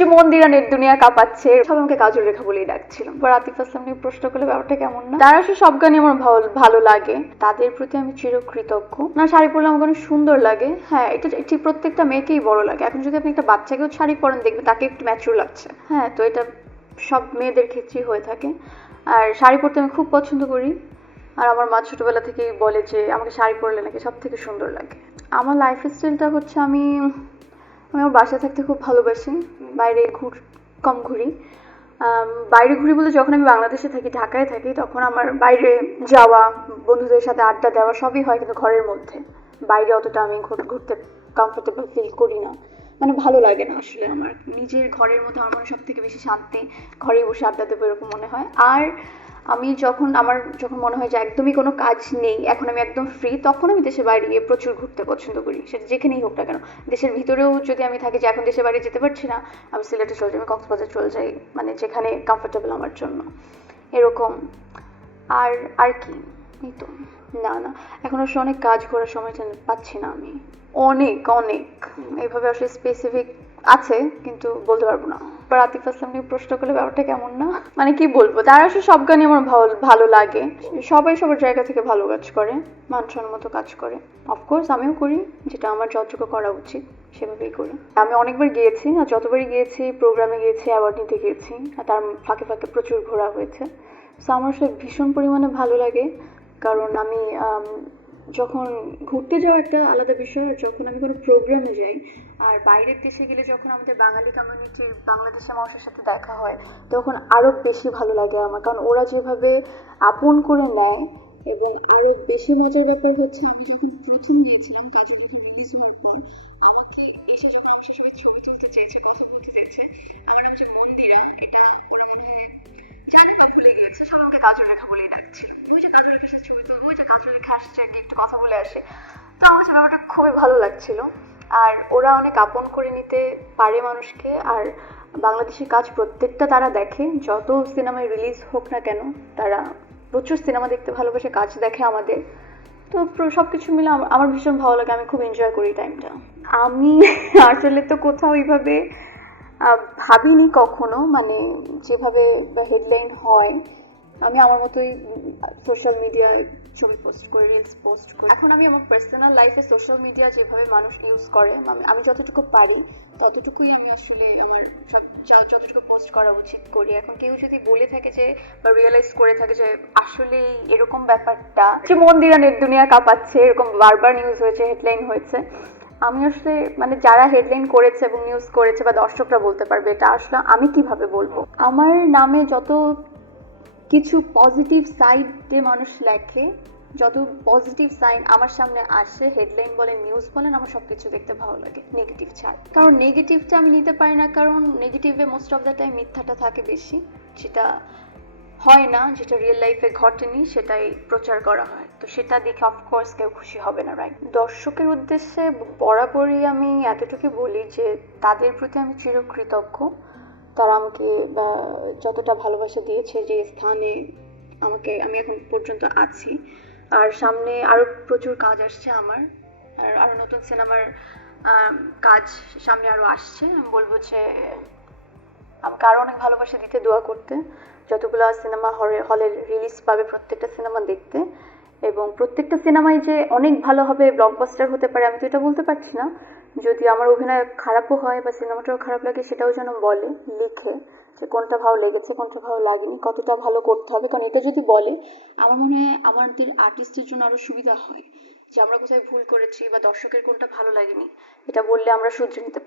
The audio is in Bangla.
যে মন্দিরা নেট দুনিয়া কাঁপাচ্ছে। সব আমাকে কাজল রেখা বলেই ডাকছিল। এবার আতিফ আসলাম নিয়ে প্রশ্ন করলে, ব্যাপারটা কেমন না? তার আসলে সব গানই আমার ভালো লাগে। তাদের প্রতি আমি চিরকৃতজ্ঞ। না, শাড়ি পরলে আমার সুন্দর লাগে। হ্যাঁ এটা ঠিক প্রত্যেকটা মেয়েকেই বড় লাগে। এখন যদি আপনি একটা বাচ্চাকেও শাড়ি পরেন, দেখবেন তাকে একটু ম্যাচুর লাগছে। হ্যাঁ তো এটা সব মেয়েদের ক্ষেত্রেই হয়ে থাকে। আর শাড়ি পরতে আমি খুব পছন্দ করি। আর আমার মা ছোটবেলা থেকেই বলে যে, আমাকে শাড়ি পরলে নাকি সব থেকে সুন্দর লাগে। আমার লাইফ স্টাইলটা হচ্ছে আমি আমি আমার বাসায় থাকতে খুব ভালোবাসি। বাইরে ঘুর, কম ঘুরি। বাইরে ঘুরি বলে যখন আমি বাংলাদেশে থাকি, ঢাকায় থাকি, তখন আমার বাইরে যাওয়া, বন্ধুদের সাথে আড্ডা দেওয়া সবই হয় কিন্তু ঘরের মধ্যে। বাইরে অতটা আমি ঘুর- ঘুরতে কমফোর্টেবল ফিল করি না। মানে ভালো লাগে না আসলে আমার। নিজের ঘরের মধ্যে আমার মনে সব থেকে বেশি শান্তি। ঘরে বসে আড্ডা দেবো এরকম মনে হয়। আর আমি যখন আমার যখন মনে হয় যে একদমই কোনো কাজ নেই, এখন আমি একদম ফ্রি তখন আমি দেশের বাইরে গিয়ে প্রচুর ঘুরতে পছন্দ করি। সেটা যেখানেই হোক না কেন। দেশের ভিতরেও যদি আমি থাকি যে এখন দেশের বাইরে যেতে পারছি না, আমি সিলেটে চলে যাই আমি কক্সবাজার চলে যাই মানে যেখানে কমফোর্টেবল আমার জন্য। এরকম। আর আর কি? এই তো। না না। এখন আসলে অনেক কাজ করার সময় পাচ্ছি না আমি। অনেক অনেক। এইভাবে আসলে স্পেসিফিক আছে, কিন্তু বলতে পারব না। এবার আতিফ আসলাম নিয়ে প্রশ্ন করলে ব্যাপারটা কেমন না? মানে কি বলব তার আসলে সব গানই আমার ভালো ভালো লাগে। সবাই সবার জায়গা থেকে ভালো কাজ করে মতো কাজ করে। অফকোর্স আমিও করি যেটা আমার যতটুকু করা উচিত সেভাবেই করি। আমি অনেকবার গিয়েছি আর যতবারই গিয়েছি প্রোগ্রামে গিয়েছি অ্যাওয়ার্ড নিতে গিয়েছি আর তার ফাঁকে ফাঁকে প্রচুর ঘোরা হয়েছে। সো আমার আসলে ভীষণ পরিমাণে ভালো লাগে কারণ আম, যখন ঘুরতে যাওয়া একটা আলাদা বিষয়, আর যখন আমি কোনো প্রোগ্রামে যাই, আর বাইরের দেশে গেলে যখন আমাদের বাঙালি কমিউনিটি বাংলাদেশের মানুষের সাথে দেখা হয়, তখন আরও বেশি ভালো লাগে আমার। কারণ ওরা যেভাবে আপন করে নেয়, এবং আরও বেশি মজার ব্যাপার হচ্ছে, আমি যখন প্রথম গিয়েছিলাম, কাজু যখন রিলিজ হওয়ার পর তুলতে চেয়েছে কথা বলতে চেয়েছে। আমার নাম হচ্ছে মন্দিরা, এটা ওরা মনে হয় জানি বা ভুলে গিয়েছে, সবাই আমাকে কাজল রেখা বলেই ডাকছিল। ওই যে কাজল রেখা ছবি তুলবো ওই যে কাজল রেখা আসছে, একটু কথা বলে আসে। তো আমার কাছে ব্যাপারটা খুবই ভালো লাগছিল। আর ওরা অনেক আপন করে নিতে পারে মানুষকে, আর বাংলাদেশি কাজ প্রত্যেকটা তারা দেখে। যত সিনেমায় রিলিজ হোক না কেন, তারা প্রচুর সিনেমা দেখতে ভালোবাসে, কাজ দেখে আমাদের। তো সব কিছু মিলে আমার- ভীষণ ভালো লাগে, আমি খুব এনজয় করি টাইমটা আমি আসলে তো কোথাও এইভাবে ভাবিনি কখনো মানে যেভাবে হেডলাইন হয়, আমি আমার মতোই সোশ্যাল মিডিয়ায় ছবি পোস্ট করি রিলস পোস্ট করি। এখন আমি আমার পার্সোনাল লাইফে সোশ্যাল মিডিয়া যেভাবে মানুষ ইউজ করে, আমি যতটুকু পারি, ততটুকুই আমি আসলে আমার সব যতটুকু পোস্ট করা উচিত করি। এখন কেউ যদি বলে থাকে যে, বা রিয়েলাইজ করে থাকে যে আসলে এরকম ব্যাপারটা, যে মন্দিরা নেট দুনিয়া কাঁপাচ্ছে, এরকম বারবার নিউজ হয়েছে হেডলাইন হয়েছে, আমি আসলে মানে যারা হেডলাইন করেছে এবং নিউজ করেছে বা দর্শকরা বলতে পারবে, এটা আসলে আমি কীভাবে বলব? আমার নামে যত কিছু পজিটিভ সাইডে মানুষ লেখে, যত পজিটিভ সাইন আমার সামনে আসে হেডলাইন বলেন নিউজ বলেন, আমার সব কিছু দেখতে ভালো লাগে নেগেটিভ ছাড় কারণ নেগেটিভটা আমি নিতে পারি না, কারণ নেগেটিভে মোস্ট অফ দ্য টাইম মিথ্যাটা থাকে বেশি। যেটা হয় না, যেটা রিয়েল লাইফে ঘটেনি, সেটাই প্রচার করা হয়। তো সেটা দেখে অফকোর্স কেউ খুশি হবে না রাইট দর্শকের উদ্দেশ্যে বরাবরই আমি এতটুকু বলি যে, তাদের প্রতি আমি চিরকৃতজ্ঞ। তারা আমাকে, বা যতটা ভালোবাসা দিয়েছে যে স্থানে আমাকে, আমি এখন পর্যন্ত আছি। আর সামনে আরও প্রচুর কাজ আসছে আমার। আর আরও নতুন সিনেমার কাজ সামনে আরও আসছে। আমি বলব যে, আমাকে আরও অনেক ভালোবাসা দিতে, দোয়া করতে। যতগুলো সিনেমা হলে হলে রিলিজ পাবে প্রত্যেকটা সিনেমা দেখতে। এবং প্রত্যেকটা সিনেমাই যে অনেক ভালো হবে ব্লকবাস্টার হতে পারে, আমি তো এটা বলতে পারছি না। যদি আমার অভিনয় খারাপও হয় বা সিনেমাটাও খারাপ লাগে, সেটাও যেন বলে, লিখে যে কোনটা ভালো লেগেছে, কোনটা ভালো লাগেনি, কতটা ভালো করতে হবে। কারণ এটা যদি বলে, আমার মনে হয় আমাদের আর্টিস্টের জন্য আরও সুবিধা হয়। যে আমরা কোথায় ভুল করেছি বা দর্শকের কোনটা ভালো লাগেনি, এটা বললে আমরা শুধরে নিতে পারি